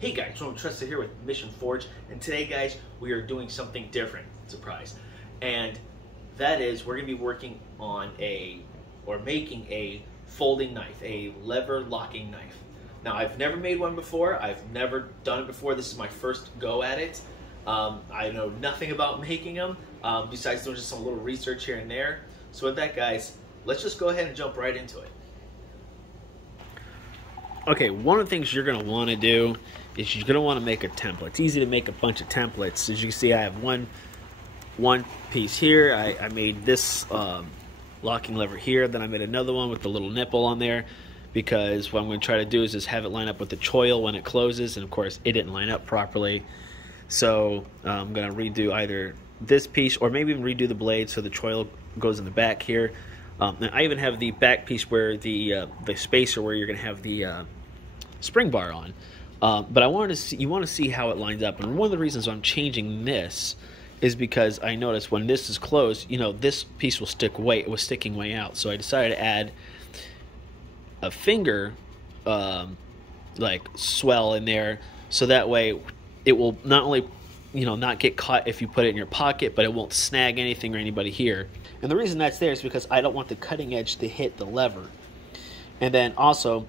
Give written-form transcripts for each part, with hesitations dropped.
Hey guys, Jordan Trusted here with Mission Forge, and today guys, we are doing something different, surprise. And that is, we're gonna be working on making a folding knife, a lever locking knife. Now, I've never made one before, I've never done it before, this is my first go at it. I know nothing about making them, besides doing just some little research here and there. So with that guys, let's just go ahead and jump right into it. Okay, one of the things you're going to want to do is you're going to want to make a template. It's easy to make a bunch of templates. As you can see, I have one piece here. I made this locking lever here. Then I made another one with the little nipple on there, because what I'm going to try to do is just have it line up with the choil when it closes. And of course, it didn't line up properly. So I'm going to redo either this piece or maybe even redo the blade so the choil goes in the back here. And I even have the back piece where the spacer where you're going to have the spring bar on. But I wanted to see, you want to see how it lines up. And one of the reasons I'm changing this is because I noticed when this is closed, you know, this piece will stick way, it was sticking way out. So I decided to add a finger like swell in there, so that way it will not only, you know, not get caught if you put it in your pocket, but it won't snag anything or anybody here. And the reason that's there is because I don't want the cutting edge to hit the lever. And then also,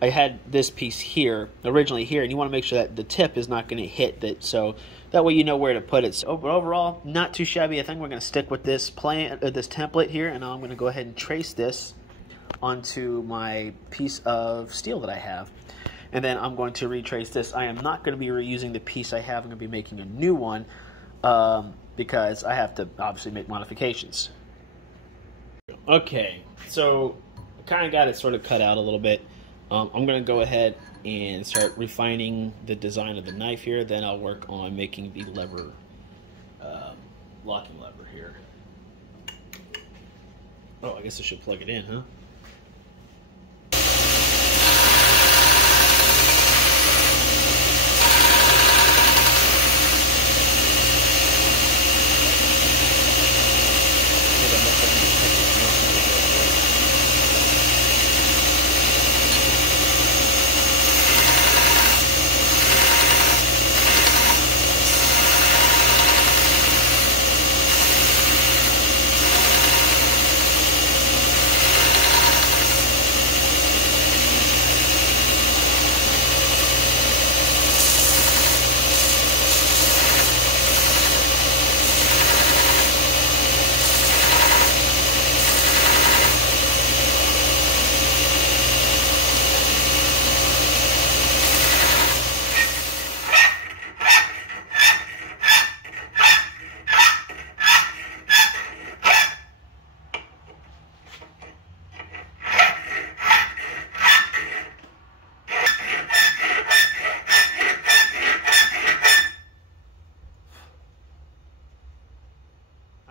I had this piece here, originally here, and you want to make sure that the tip is not going to hit that, so that way you know where to put it. So overall, not too shabby. I think we're going to stick with this this template here, and now I'm going to go ahead and trace this onto my piece of steel that I have. And then I'm going to retrace this. I am not going to be reusing the piece I have. I'm going to be making a new one because I have to obviously make modifications. Okay, so I kind of got it sort of cut out a little bit. I'm going to go ahead and start refining the design of the knife here. Then I'll work on making the lever, locking lever here. Oh, I guess I should plug it in, huh?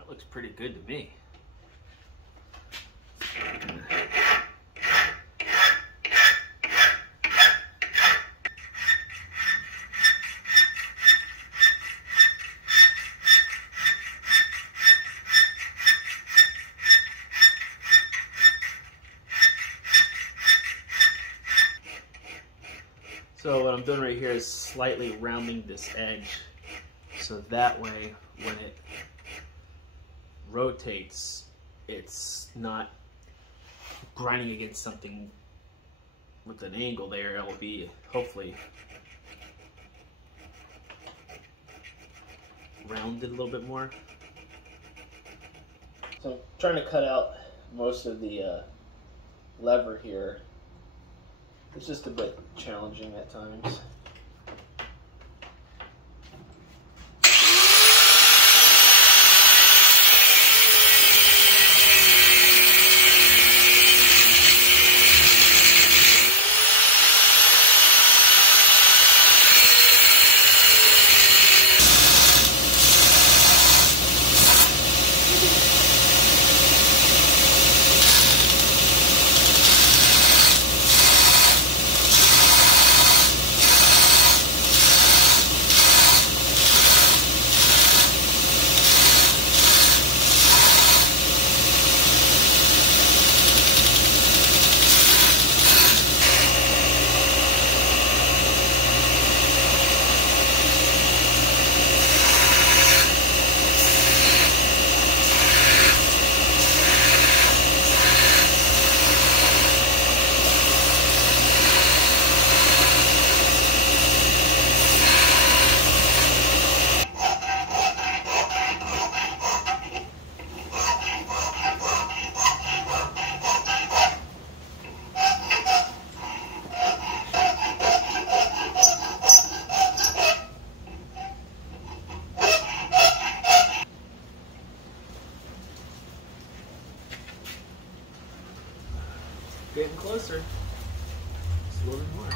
Looks pretty good to me. So what I'm doing right here is slightly rounding this edge, so that way when it rotates, it's not grinding against something with an angle there. It will be hopefully rounded a little bit more. So I'm trying to cut out most of the lever here. It's just a bit challenging at times. Getting closer. Just a little bit more.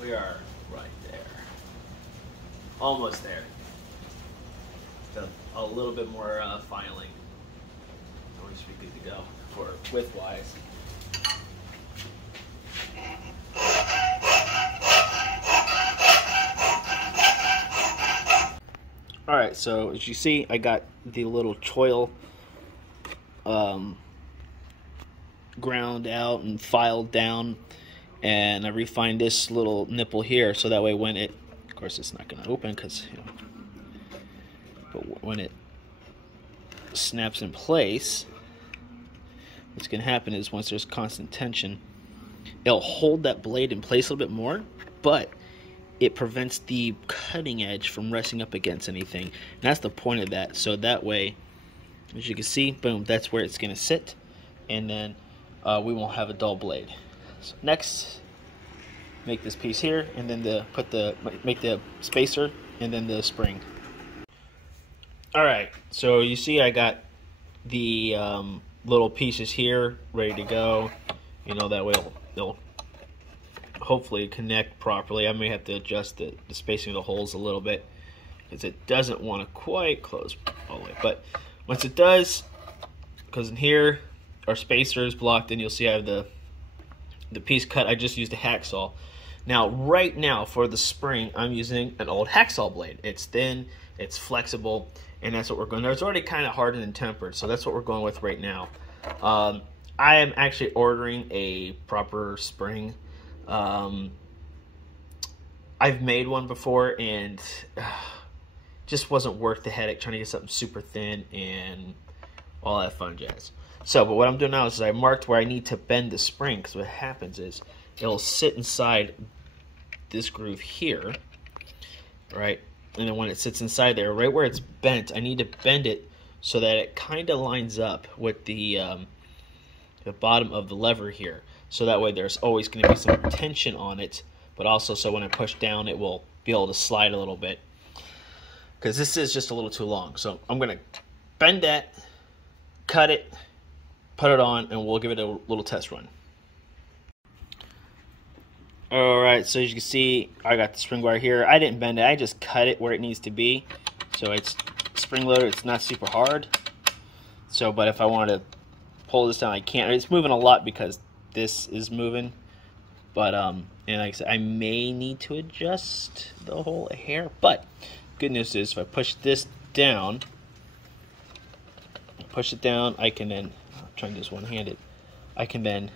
We are right there. Almost there. Just a little bit more filing. And we should be good to go for width-wise. Alright, so as you see, I got the little choil ground out and filed down, and I refined this little nipple here so that way when it, of course it's not going to open because, you know, but when it snaps in place, what's going to happen is once there's constant tension, it'll hold that blade in place a little bit more, but it prevents the cutting edge from resting up against anything. And that's the point of that. So that way, as you can see, boom, that's where it's going to sit. And then we won't have a dull blade. So next, make this piece here, and then make the spacer, and then the spring. All right, so you see I got the little pieces here ready to go. You know, that way they'll hopefully connect properly. I may have to adjust the spacing of the holes a little bit because it doesn't want to quite close all the way. But once it does, because in here our spacer is blocked, and you'll see I have the piece cut. I just used a hacksaw. Now right now for the spring I'm using an old hacksaw blade. It's thin, it's flexible, and that's what we're going. It's already kind of hardened and tempered, so that's what we're going with right now. I am actually ordering a proper spring. I've made one before, and just wasn't worth the headache trying to get something super thin and all that fun jazz. So, but what I'm doing now is I marked where I need to bend the spring, because what happens is it'll sit inside this groove here, right? And then when it sits inside there, right where it's bent, I need to bend it so that it kind of lines up with the bottom of the lever here. So that way there's always going to be some tension on it, but also so when I push down it will be able to slide a little bit. Because this is just a little too long. So I'm going to bend that, cut it, put it on, and we'll give it a little test run. Alright, so as you can see, I got the spring bar here. I didn't bend it, I just cut it where it needs to be. So it's spring loaded, it's not super hard. So, but if I wanted to pull this down, I can't. It's moving a lot because this is moving. But, and like I said, I may need to adjust the whole hair. But, good news is, if I push this down, I can then, I'm trying to do this one-handed, I can then,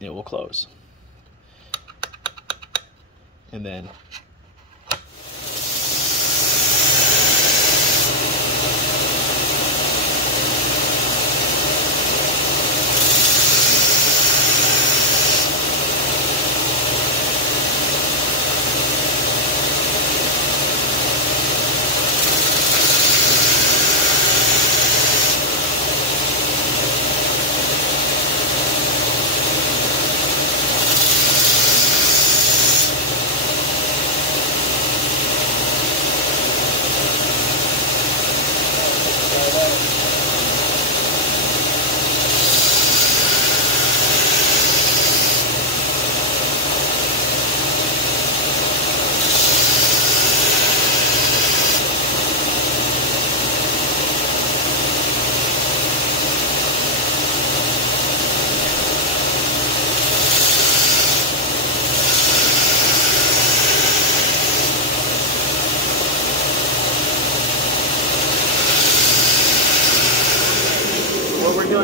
it will close. And then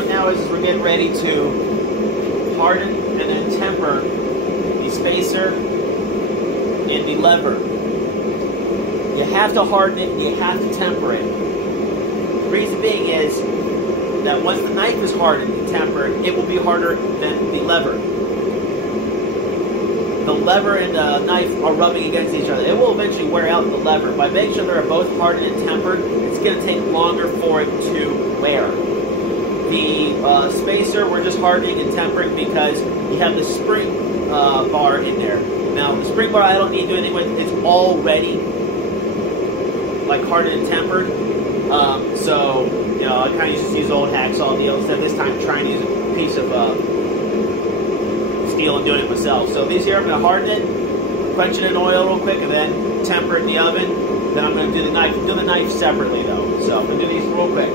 now is we're getting ready to harden and then temper the spacer and the lever. You have to harden it and you have to temper it. The reason being is that once the knife is hardened and tempered, it will be harder than the lever. The lever and the knife are rubbing against each other. It will eventually wear out the lever. By making sure they're both hardened and tempered, it's going to take longer for it to wear. The spacer, we're just hardening and tempering because you have the spring bar in there. Now, the spring bar I don't need to do anything with. It's already like hardened and tempered. So, you know, I kind of used to use old hacksaw deal instead of this time trying to use a piece of steel and doing it myself. So these here, I'm going to harden it, quench it in oil real quick, and then temper it in the oven. Then I'm going to do the knife. Do the knife separately though. So I'm going to do these real quick.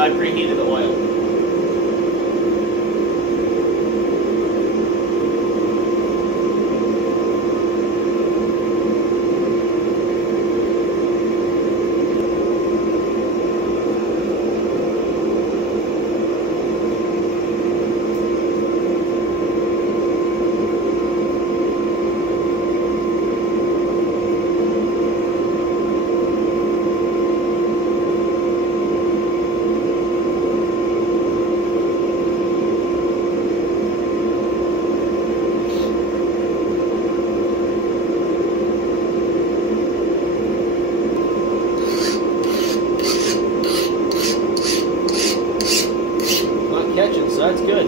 I preheated the oil. Catching, so that's good.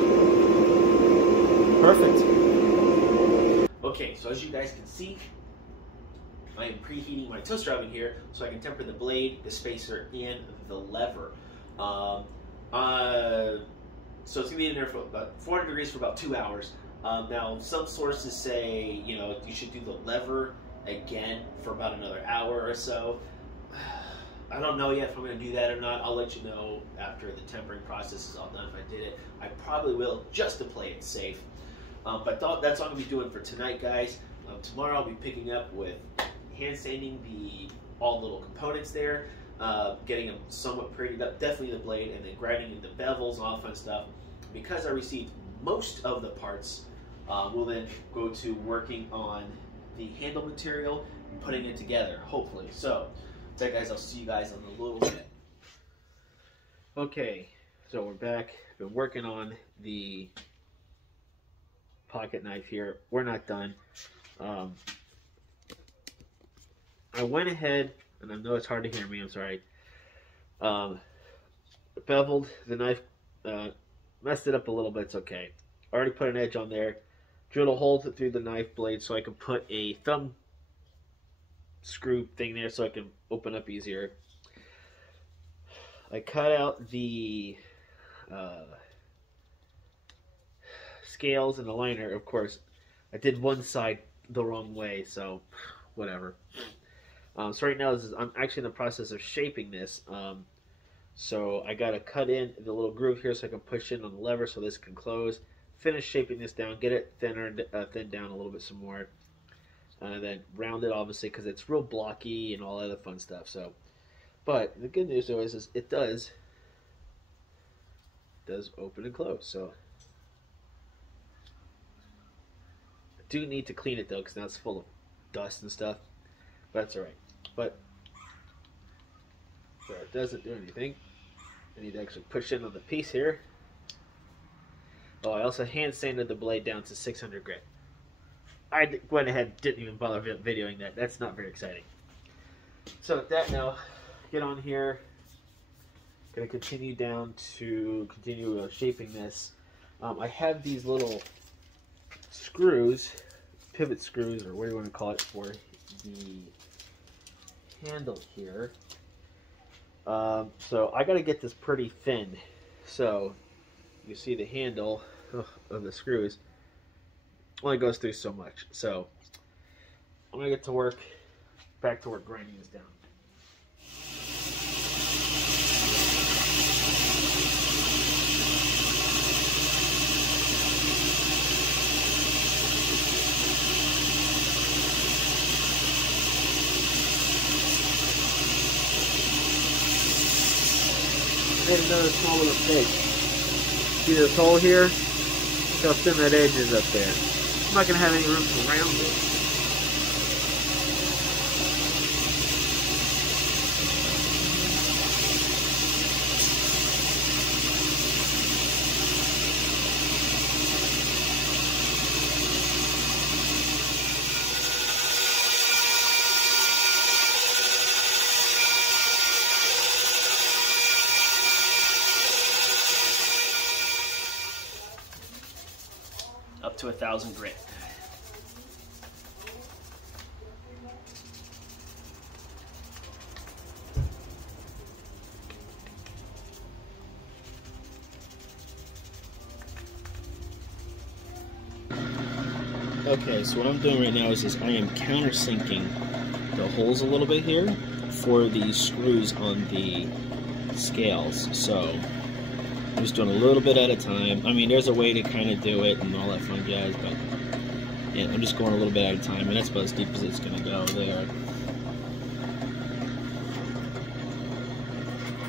Perfect. Okay, so as you guys can see, I am preheating my toaster oven here so I can temper the blade, the spacer, and the lever. So it's gonna be in there for about 400 degrees for about 2 hours. Now, some sources say, you know, you should do the lever again for about another hour or so. I don't know yet if I'm going to do that or not. I'll let you know after the tempering process is all done if I did it. I probably will, just to play it safe. But that's all I'm going to be doing for tonight, guys. Tomorrow I'll be picking up with hand sanding all the little components there, getting them somewhat prettied up, definitely the blade, and then grinding in the bevels and all that fun stuff. Because I received most of the parts, we'll then go to working on the handle material and putting it together, hopefully. So, guys, I'll see you guys in a little bit. Okay, so we're back. Been working on the pocket knife here. We're not done. I went ahead, and I know it's hard to hear me, I'm sorry. Beveled the knife, messed it up a little bit, it's okay. Already put an edge on there. Drilled a hole through the knife blade so I can put a thumb screw thing there so I can open up easier. I cut out the scales and the liner. Of course, I did one side the wrong way, so whatever. So right now I'm actually in the process of shaping this. So I gotta cut in the little groove here so I can push in on the lever so this can close. Finish shaping this down, get it thin down a little bit some more. And then round it, obviously, because it's real blocky and all that other fun stuff. So, but the good news though is it does open and close. So I do need to clean it though, because now it's full of dust and stuff. But that's all right. But so it doesn't do anything. I need to actually push in on the piece here. Oh, I also hand sanded the blade down to 600 grit. I went ahead, didn't even bother videoing that. That's not very exciting. So with that now, get on here. Gonna continue shaping this. I have these little screws, pivot screws, or what do you want to call it, for the handle here. So I got to get this pretty thin. So you see the handle of the screws only goes through so much. So I'm gonna get to work, back to work grinding this down. I made another small little mistake. See this hole here? Look how thin that edge is up there. I'm not going to have any room to round it. up to 1,000 grit. Okay, so what I'm doing right now is I am countersinking the holes a little bit here for the screws on the scales. So I'm just doing a little bit at a time. I mean, there's a way to kind of do it and all that fun jazz, but yeah, I'm just going a little bit at a time, and that's about as deep as it's going to go there.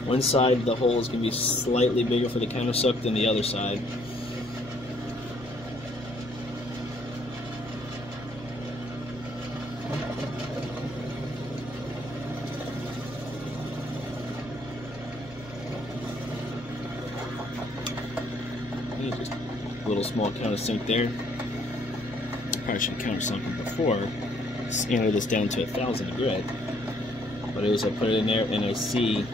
One side of the hole is going to be slightly bigger for the countersunk than the other side. Just a little small countersunk there. Probably should have countersunk it before. Enter this down to 1,000 grit. But as I put it in there and I see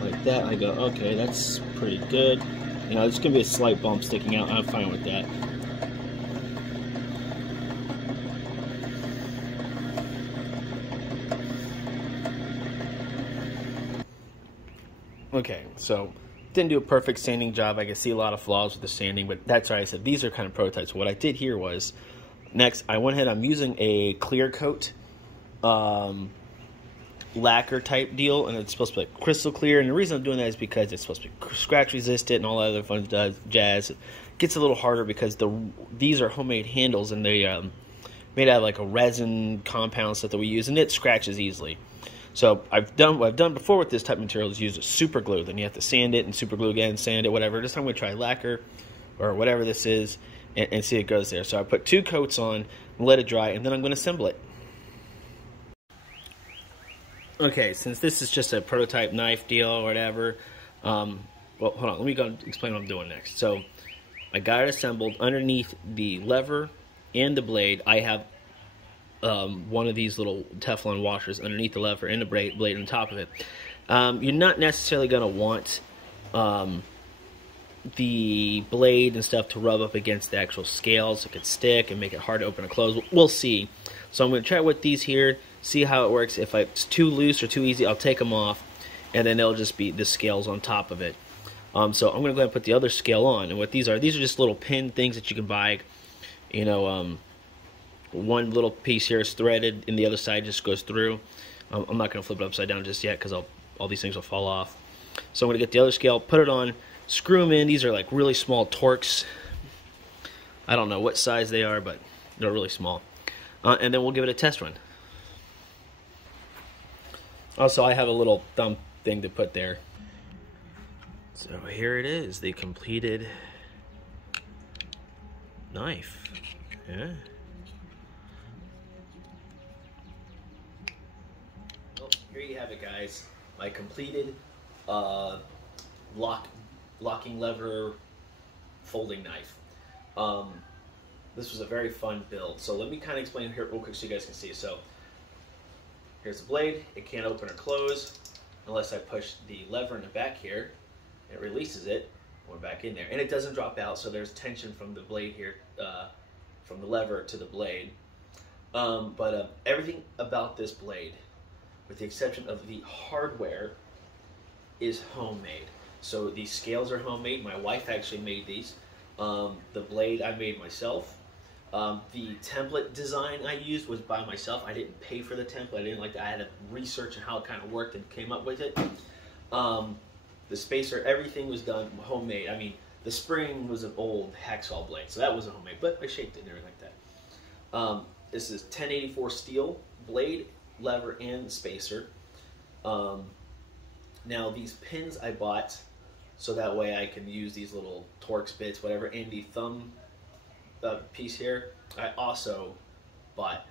like that, I go, okay, that's pretty good. You know, there's gonna be a slight bump sticking out. I'm fine with that. Okay, so didn't do a perfect sanding job. I can see a lot of flaws with the sanding, but that's why I said these are kind of prototypes. What I did here was, next I went ahead, I'm using a clear coat lacquer type deal, and it's supposed to be like crystal clear, and the reason I'm doing that is because it's supposed to be scratch resistant and all that other fun jazz. It gets a little harder because these are homemade handles, and they made out of like a resin compound stuff that we use, and it scratches easily. So what I've done before with this type of material is use a super glue. Then you have to sand it and super glue again, sand it, whatever. This time I'm going to try lacquer or whatever this is and see if it goes there. So I put 2 coats on, let it dry, and then I'm going to assemble it. Okay, since this is just a prototype knife deal or whatever, well, hold on, let me go explain what I'm doing next. So I got it assembled. Underneath the lever and the blade, I have one of these little Teflon washers underneath the lever and the blade on top of it. You're not necessarily going to want the blade and stuff to rub up against the actual scales. It could stick and make it hard to open or close. We'll see. So I'm going to try with these here, see how it works. If it's too loose or too easy, I'll take them off, and then they'll just be the scales on top of it. So I'm going to go ahead and put the other scale on. And what these are just little pin things that you can buy. You know, one little piece here is threaded, and the other side just goes through. I'm not going to flip it upside down just yet because all these things will fall off. So I'm going to get the other scale, put it on, screw them in. These are like really small Torx. I don't know what size they are, but they're really small. And then we'll give it a test run. Also, I have a little thumb thing to put there. So here it is, the completed knife. Yeah. Well, here you have it, guys. My completed locking lever folding knife. This was a very fun build. So let me kind of explain here real quick so you guys can see. So here's the blade. It can't open or close unless I push the lever in the back here. It releases it. We're back in there. And it doesn't drop out, so there's tension from the blade here, from the lever to the blade. Everything about this blade, with the exception of the hardware, is homemade. So these scales are homemade. My wife actually made these. The blade I made myself. The template design I used was by myself. I didn't pay for the template. I didn't like that. I had to research how it kind of worked and came up with it. The spacer, everything was done homemade. I mean, the spring was an old hacksaw blade, so that wasn't homemade, but I shaped it and everything like that. This is 1084 steel blade, lever, and spacer. Now these pins I bought so that way I can use these little Torx bits, whatever, and the thumb piece here I also bought.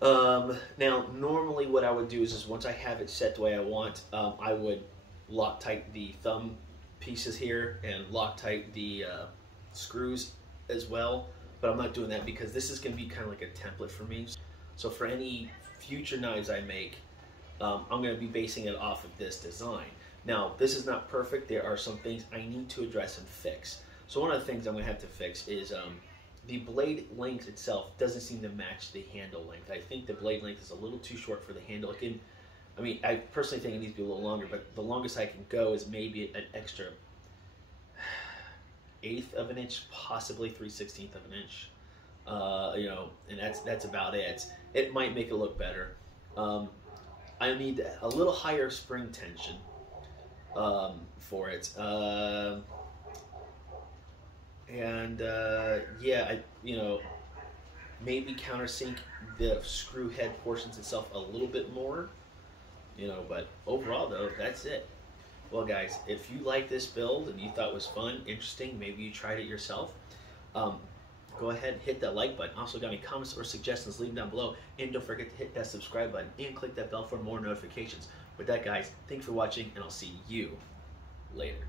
Now normally what I would do is once I have it set the way I want, I would Loctite the thumb pieces here and Loctite the screws as well, but I'm not doing that because this is going to be kind of like a template for me. So for any future knives I make, I'm going to be basing it off of this design. Now this is not perfect. There are some things I need to address and fix. So one of the things I'm going to have to fix is the blade length itself doesn't seem to match the handle length. I think the blade length is a little too short for the handle. I personally think it needs to be a little longer, but the longest I can go is maybe an extra 1/8 of an inch, possibly 3/16 of an inch. And that's about it. It might make it look better. I need a little higher spring tension for it. Maybe countersink the screw head portions itself a little bit more. But overall though, that's it. Well guys, if you like this build and you thought it was fun, interesting, maybe you tried it yourself, go ahead and hit that like button. Also, got any comments or suggestions, leave them down below. And don't forget to hit that subscribe button and click that bell for more notifications. With that guys, thanks for watching and I'll see you later.